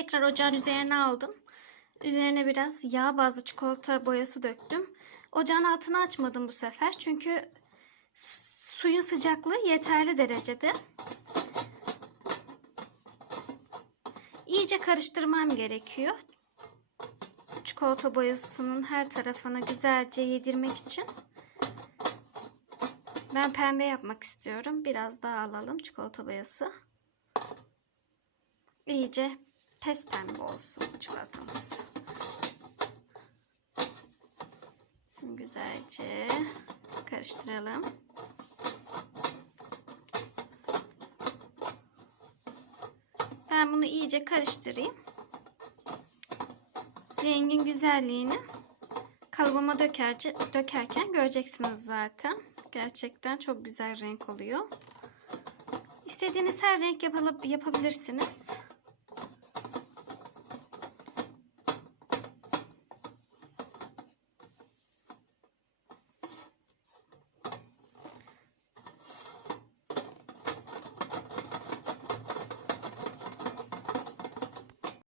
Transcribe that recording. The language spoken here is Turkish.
Tekrar ocağın üzerine aldım. Üzerine biraz yağ bazlı çikolata boyası döktüm. Ocağın altını açmadım bu sefer. Çünkü suyun sıcaklığı yeterli derecede. İyice karıştırmam gerekiyor. Çikolata boyasının her tarafına güzelce yedirmek için. Ben pembe yapmak istiyorum. Biraz daha alalım çikolata boyası. İyice pes pembe olsun çikolatamız. Güzelce karıştıralım. Ben bunu iyice karıştırayım. Rengin güzelliğini kalıbıma dökerken göreceksiniz zaten. Gerçekten çok güzel renk oluyor. İstediğiniz her renk yapabilirsiniz.